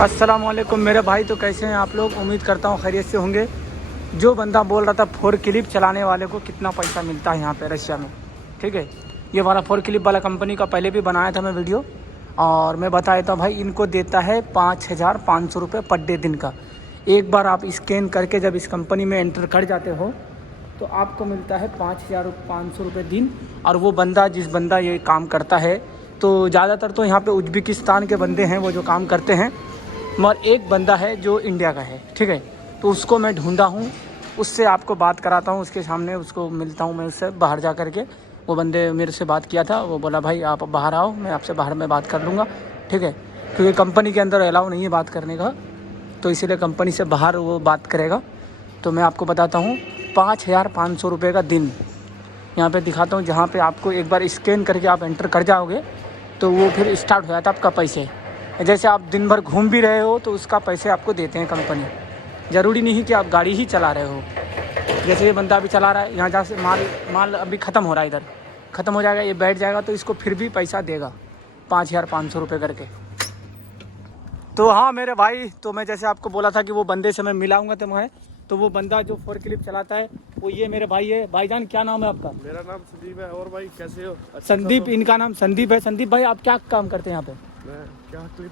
अस्सलाम वालेकुम मेरे भाई। तो कैसे हैं आप लोग? उम्मीद करता हूँ खैरियत से होंगे। जो बंदा बोल रहा था फोर क्लिप चलाने वाले को कितना पैसा मिलता है यहाँ पे रशिया में, ठीक है, ये वाला फोर क्लिप वाला कंपनी का पहले भी बनाया था मैं वीडियो, और मैं बता देता हूँ भाई, इनको देता है 5,500 रुपये पर डे दिन का। एक बार आप स्कैन करके जब इस कंपनी में एंटर कर जाते हो तो आपको मिलता है 5,500 रुपये दिन। और वो बंदा जिस बंदा ये काम करता है, तो ज़्यादातर तो यहाँ पे उज्बेकिस्तान के बंदे हैं वो जो काम करते हैं, मगर एक बंदा है जो इंडिया का है, ठीक है। तो उसको मैं ढूंढा हूँ, उससे आपको बात कराता हूँ, उसके सामने उसको मिलता हूँ मैं उससे बाहर जा कर के। वो बंदे मेरे से बात किया था, वो बोला भाई आप बाहर आओ, मैं आपसे बाहर में बात कर लूँगा, ठीक है, क्योंकि कंपनी के अंदर अलाउ नहीं है बात करने का, तो इसीलिए कंपनी से बाहर वो बात करेगा। तो मैं आपको बताता हूँ 5,500 रुपये का दिन यहाँ पे दिखाता हूँ। जहाँ पे आपको एक बार स्कैन करके आप एंटर कर जाओगे तो वो फिर स्टार्ट हो जाता है आपका पैसे। जैसे आप दिन भर घूम भी रहे हो तो उसका पैसे आपको देते हैं कंपनी। ज़रूरी नहीं कि आप गाड़ी ही चला रहे हो। जैसे ये बंदा अभी चला रहा है, यहाँ जहाँ से माल अभी ख़त्म हो रहा है, इधर ख़त्म हो जाएगा, ये बैठ जाएगा तो इसको फिर भी पैसा देगा 5,500 रुपये करके। तो हाँ मेरे भाई, तो मैं जैसे आपको बोला था कि वो बंदे से मैं मिलाऊंगा तो वो बंदा जो फोर क्लिप चलाता है वो ये मेरे भाई है। भाईजान क्या नाम है आपका? मेरा नाम संदीप है। और भाई कैसे हो? संदीप, इनका नाम संदीप है। संदीप भाई आप क्या काम करते हैं यहाँ पे? मैं क्या क्लिप?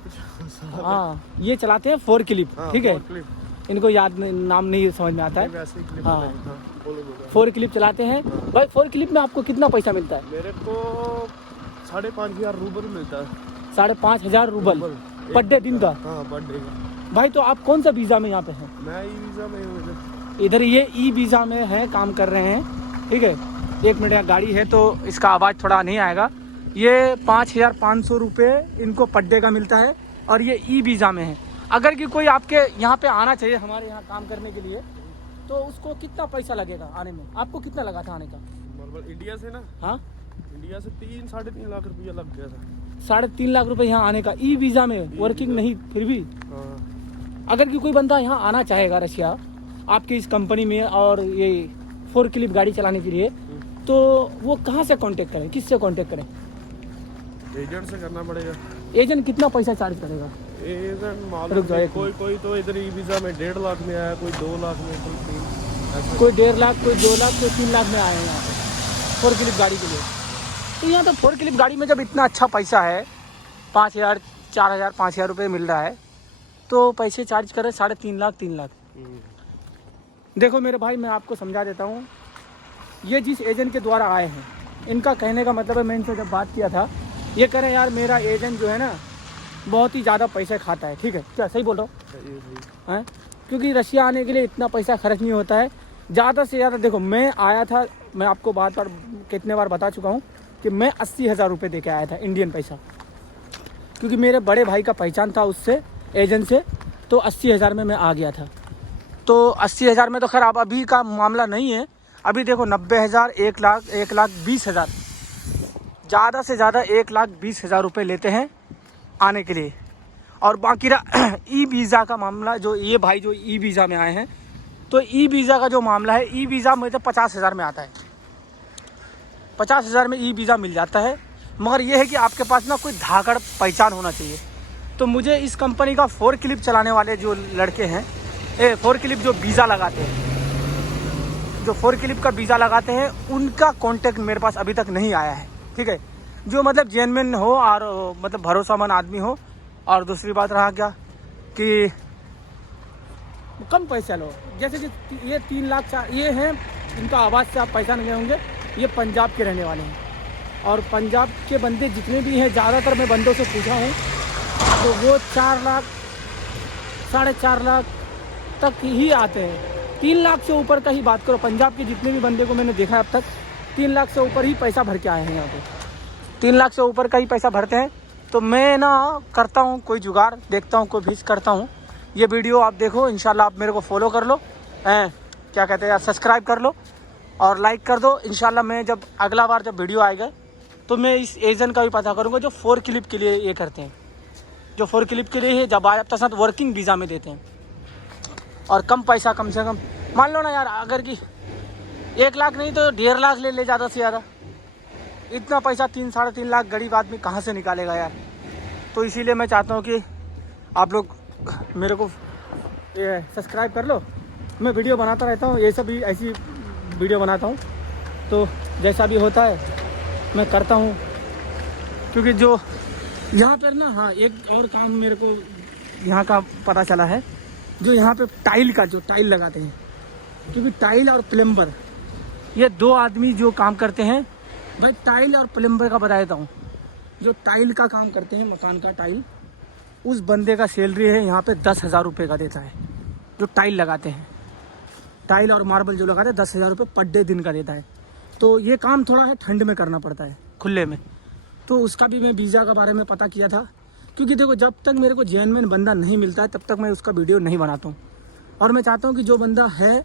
हाँ ये चलाते हैं फोर क्लिप, ठीक है। इनको याद नाम नहीं समझ में आता है। हाँ फोर क्लिप चलाते हैं भाई। फोर क्लिप में आपको कितना पैसा मिलता है? मेरे को 5,500 रूबल मिलता है। 5,500 रूबल पर डे दिन का? हाँ पर डे का। भाई तो आप कौन सा वीज़ा में यहाँ पे हैं? मैं ई वीज़ा में हूँ। इधर ये ई वीज़ा में है, काम कर रहे हैं, ठीक है। एक मिनट, यहाँ गाड़ी है तो इसका आवाज़ थोड़ा नहीं आएगा। ये 5,500 रुपये इनको पर डे का मिलता है और ये ई वीज़ा में है। अगर कि कोई आपके यहाँ पे आना चाहिए हमारे यहाँ काम करने के लिए, तो उसको कितना पैसा लगेगा आने में? आपको कितना लगा था आने का? मतलब इंडिया से ना? हाँ इंडिया से 3-3.5 लाख रुपया लग गया था। 3.5 लाख रुपये यहाँ आने का, ई वीज़ा में, वर्किंग नहीं फिर भी। हाँ। अगर कि कोई बंदा यहाँ आना चाहेगा रशिया आपकी इस कंपनी में और ये फोर क्लिप गाड़ी चलाने के लिए, तो वो कहाँ से कांटेक्ट करें, किससे कांटेक्ट करें? एजेंट से करना पड़ेगा। एजेंट कितना पैसा चार्ज करेगा? एजेंट मालूम नहीं, कोई तो इधर ई वीज़ा में 1.5 लाख में आया, कोई 2 लाख में, कोई 1.5 लाख, कोई 2 लाख, कोई 3 लाख में आए हैं यहाँ पे फोर क्लिप गाड़ी के लिए। तो यहाँ तो फोर क्लिप गाड़ी में जब इतना अच्छा पैसा है, 5,000, 4,000, 5,000 रुपये मिल रहा है, तो पैसे चार्ज करें 3.5 लाख, 3 लाख। देखो मेरे भाई, मैं आपको समझा देता हूँ। ये जिस एजेंट के द्वारा आए हैं, इनका कहने का मतलब है, मैं इनसे जब बात किया था, ये कह रहे हैं यार मेरा एजेंट जो है ना बहुत ही ज़्यादा पैसे खाता है, ठीक है, क्या सही बोल रहा हूँ? हैं, क्योंकि रशिया आने के लिए इतना पैसा खर्च नहीं होता है ज़्यादा से ज़्यादा। देखो मैं आया था, मैं आपको बार कितने बार बता चुका हूँ कि मैं 80,000 रुपये दे के आया था इंडियन पैसा, क्योंकि मेरे बड़े भाई का पहचान था उससे, एजेंट से, तो 80,000 में मैं आ गया था। तो 80,000 में तो खैर अब अभी का मामला नहीं है। अभी देखो 90,000, 1 लाख, 1,20,000, ज़्यादा से ज़्यादा 1,20,000 रुपये लेते हैं आने के लिए। और बाकी रहा ई वीज़ा का मामला, जो ये भाई जो ई वीज़ा में आए हैं, तो ई वीज़ा का जो मामला है, ई वीज़ा में तो 50,000 में आता है। 50,000 में ई वीज़ा मिल जाता है, मगर ये है कि आपके पास ना कोई धाकड़ पहचान होना चाहिए। तो मुझे इस कंपनी का फोर क्लिप चलाने वाले जो लड़के हैं, फोर क्लिप जो वीज़ा लगाते हैं, जो फोर क्लिप का वीज़ा लगाते हैं, उनका कांटेक्ट मेरे पास अभी तक नहीं आया है, ठीक है। जो मतलब जेन्युइन हो और मतलब भरोसामंद आदमी हो। और दूसरी बात रहा क्या कि कम पैसा लो, जैसे कि ये 3 लाख ये हैं, इनका आवाज़ से आप पहचान गए होंगे, ये पंजाब के रहने वाले हैं। और पंजाब के बंदे जितने भी हैं, ज़्यादातर मैं बंदों से पूछा हूँ, तो वो 4 लाख, 4.5 लाख तक ही आते हैं। 3 लाख से ऊपर का ही बात करो, पंजाब के जितने भी बंदे को मैंने देखा है अब तक, 3 लाख से ऊपर ही पैसा भर के आए हैं यहाँ पे। 3 लाख से ऊपर का ही पैसा भरते हैं। तो मैं ना करता हूँ कोई जुगाड़, देखता हूँ कोई भीस करता हूँ। ये वीडियो आप देखो, इंशाल्लाह आप मेरे को फॉलो कर लो, क्या कहते हैं यार, सब्सक्राइब कर लो और लाइक कर दो। इंशाल्लाह मैं जब अगला बार जब वीडियो आएगा तो मैं इस एजेंट का भी पता करूँगा जो फोर क्लिप के लिए ये करते हैं, जो फोर क्लिप के लिए जब आया साथ वर्किंग वीज़ा में देते हैं, और कम पैसा, कम से कम मान लो ना यार, अगर कि 1 लाख नहीं तो 1.5 लाख ले ज़्यादा से ज़्यादा। इतना पैसा 3-3.5 लाख गरीब आदमी कहाँ से निकालेगा यार। तो इसीलिए मैं चाहता हूँ कि आप लोग मेरे को ये सब्सक्राइब कर लो। मैं वीडियो बनाता रहता हूँ, ये सब भी ऐसी वीडियो बनाता हूँ, तो जैसा भी होता है मैं करता हूँ। क्योंकि जो यहाँ पर ना, हाँ एक और काम मेरे को यहाँ का पता चला है, जो यहाँ पे टाइल का जो टाइल लगाते हैं, क्योंकि टाइल और प्लम्बर ये दो आदमी जो काम करते हैं भाई, टाइल और प्लम्बर का बता देता हूँ। जो टाइल का काम करते हैं, मकान का टाइल, उस बंदे का सैलरी है यहाँ पे 10,000 रुपये का देता है। जो टाइल लगाते हैं, टाइल और मार्बल जो लगाते हैं 10,000 रुपये पर डे दिन का देता है। तो ये काम थोड़ा है ठंड में करना पड़ता है, खुले में। तो उसका भी मैं वीज़ा के बारे में पता किया था, क्योंकि देखो जब तक मेरे को जेन्युइन बंदा नहीं मिलता है तब तक मैं उसका वीडियो नहीं बनाता हूँ। और मैं चाहता हूँ कि जो बंदा है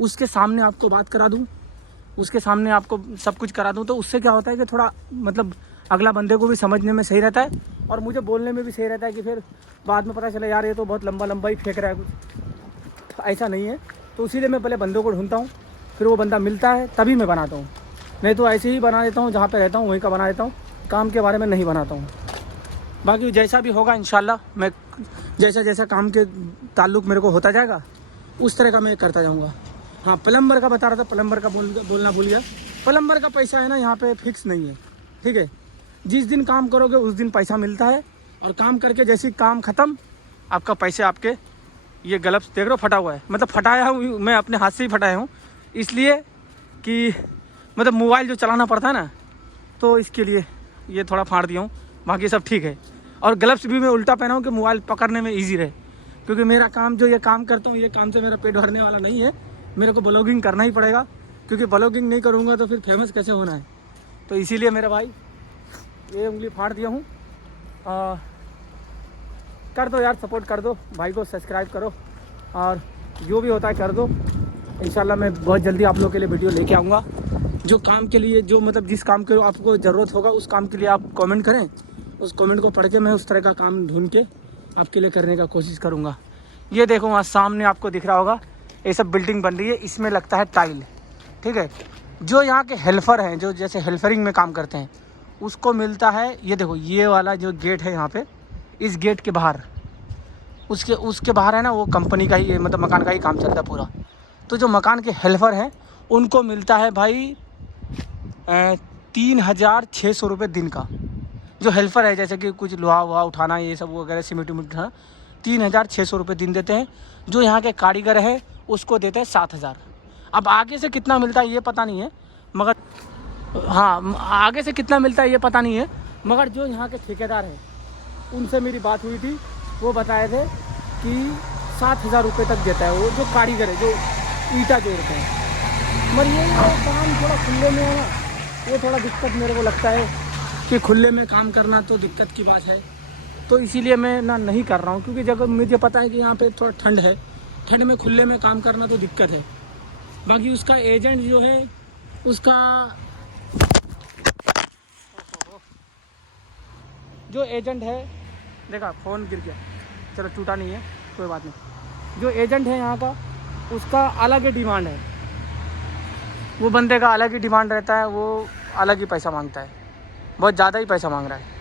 उसके सामने आपको बात करा दूँ, उसके सामने आपको सब कुछ करा दूँ। तो उससे क्या होता है कि थोड़ा मतलब अगला बंदे को भी समझने में सही रहता है और मुझे बोलने में भी सही रहता है, कि फिर बाद में पता चले यार ये तो बहुत लंबा ही फेंक रहा है, कुछ ऐसा नहीं है। तो इसीलिए मैं पहले बंदों को ढूंढता हूँ, फिर वो बंदा मिलता है तभी मैं बनाता हूँ, नहीं तो ऐसे ही बना देता हूँ, जहाँ पे रहता हूँ वहीं का बना देता हूँ, काम के बारे में नहीं बनाता हूँ। बाकी जैसा भी होगा इंशाल्लाह, मैं जैसा जैसा काम के ताल्लुक़ मेरे को होता जाएगा उस तरह का मैं करता जाऊँगा। हाँ, प्लम्बर का बता रहा था, प्लम्बर का बोलना भूल गया। प्लम्बर का पैसा है ना यहाँ पे फिक्स नहीं है, ठीक है। जिस दिन काम करोगे उस दिन पैसा मिलता है, और काम करके जैसे काम ख़त्म आपका पैसे आपके, ये ग्लव्स देख रहे हो फटा हुआ है, मतलब फटाया हूँ मैं अपने हाथ से ही फटाया हूँ, इसलिए कि मतलब मोबाइल जो चलाना पड़ता है ना, तो इसके लिए ये थोड़ा फाड़ दिया हूँ, बाकी सब ठीक है। और ग्लव्स भी मैं उल्टा पहना हूँ कि मोबाइल पकड़ने में ईजी रहे, क्योंकि मेरा काम जो ये काम करता हूँ, ये काम से मेरा पेट भरने वाला नहीं है, मेरे को ब्लॉगिंग करना ही पड़ेगा, क्योंकि ब्लॉगिंग नहीं करूँगा तो फिर फेमस कैसे होना है। तो इसीलिए मेरा भाई ये उंगली फाड़ दिया हूँ। कर दो यार, सपोर्ट कर दो भाई को, सब्सक्राइब करो और जो भी होता है कर दो। इंशाल्लाह मैं बहुत जल्दी आप लोगों के लिए वीडियो लेके आऊँगा। जो काम के लिए, जो मतलब जिस काम के आपको ज़रूरत होगा उस काम के लिए आप कमेंट करें, उस कमेंट को पढ़ के मैं उस तरह का काम ढूंढ के आपके लिए करने का कोशिश करूँगा। ये देखो वहाँ सामने आपको दिख रहा होगा, ये सब बिल्डिंग बन रही है, इसमें लगता है टाइल, ठीक है। जो यहाँ के हेल्पर हैं, जो जैसे हेल्परिंग में काम करते हैं, उसको मिलता है, ये देखो ये वाला जो गेट है यहाँ पे, इस गेट के बाहर, उसके बाहर है ना, वो कंपनी का ही मतलब मकान का ही काम चलता है पूरा। तो जो मकान के हेल्पर हैं उनको मिलता है भाई 3,600 रुपये दिन का। जो हेल्पर है, जैसे कि कुछ लोहा वहा उठाना, ये सब वगैरह, सीमेंट उठाना, 3,600 रुपये दिन देते हैं। जो यहाँ के कारीगर है उसको देते हैं 7,000। अब आगे से कितना मिलता है ये पता नहीं है, मगर हाँ आगे से कितना मिलता है ये पता नहीं है, मगर जो यहाँ के ठेकेदार हैं उनसे मेरी बात हुई थी, वो बताए थे कि 7,000 रुपये तक देता है वो जो कारीगर है, जो ईंटा जोड़ते हैं। मगर ये काम थोड़ा खुले में है ना, ये थोड़ा दिक्कत मेरे को लगता है कि खुले में काम करना तो दिक्कत की बात है। तो इसीलिए मैं ना नहीं कर रहा हूँ, क्योंकि जब मुझे पता है कि यहाँ पे थोड़ा ठंड है, ठंड में खुले में काम करना तो दिक्कत है। बाकी उसका एजेंट जो है, उसका जो एजेंट है, देखा फ़ोन गिर गया, चलो टूटा नहीं है, कोई बात नहीं। जो एजेंट है यहाँ का, उसका अलग ही डिमांड है, वो बंदे का अलग ही डिमांड रहता है, वो अलग ही पैसा मांगता है, बहुत ज़्यादा ही पैसा मांग रहा है।